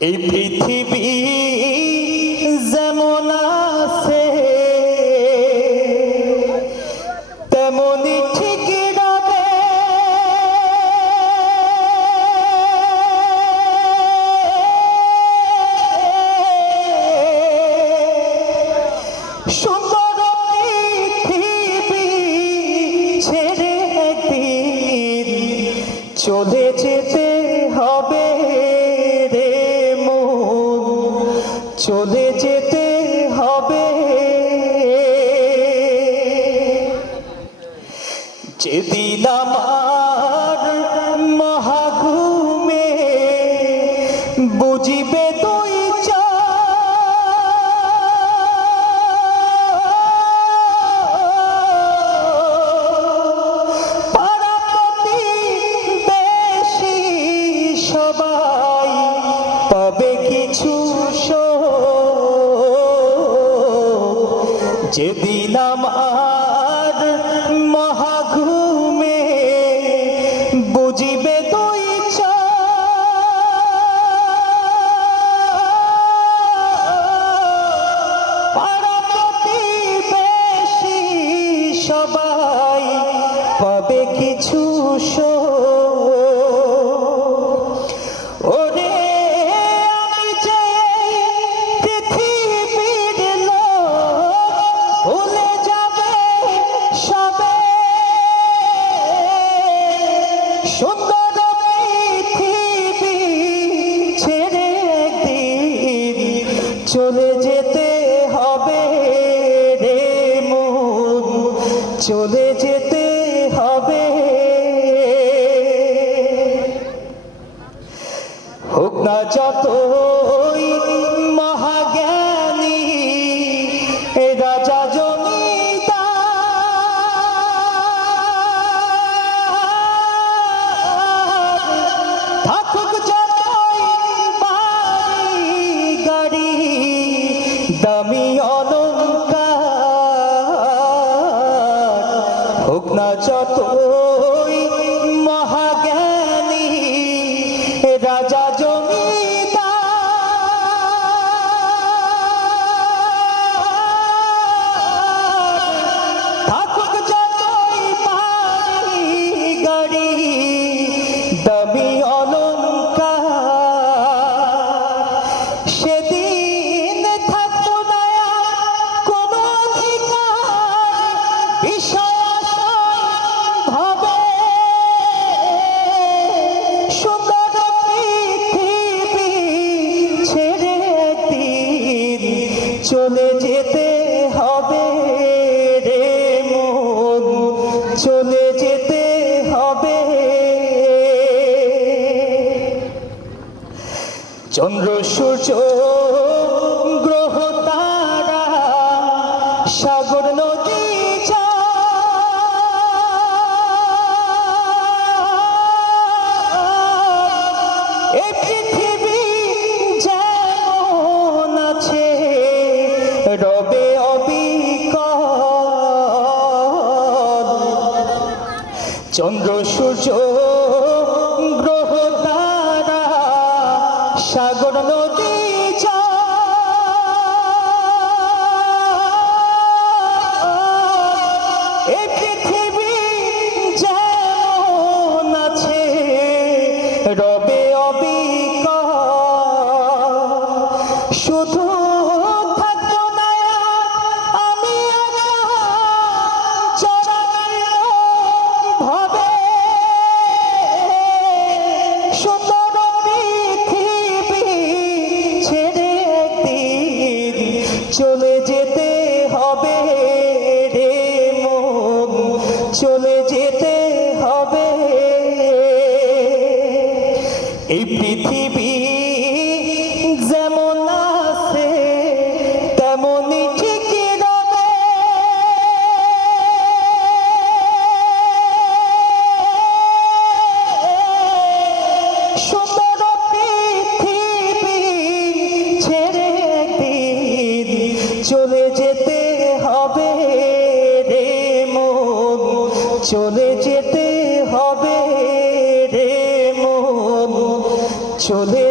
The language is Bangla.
এই পৃথিবী যেমন আছে তেমনি ঠিক সুন্দর পৃথিবী ছেড়ে একদিন চলে আমার যতই মহাজ্ঞানী এ রাজা থাকুক যতই বাড়ি গাড়ি দামি অলঙ্কার চলে যেতে হবে রে মন চলে যেতে হবে চন্দ্র সূর্য গ্রহ তারা রবে অবিকল। চন্দ্র সূর্য গ্রহ তারা সাগর এই পৃথিবী আসলে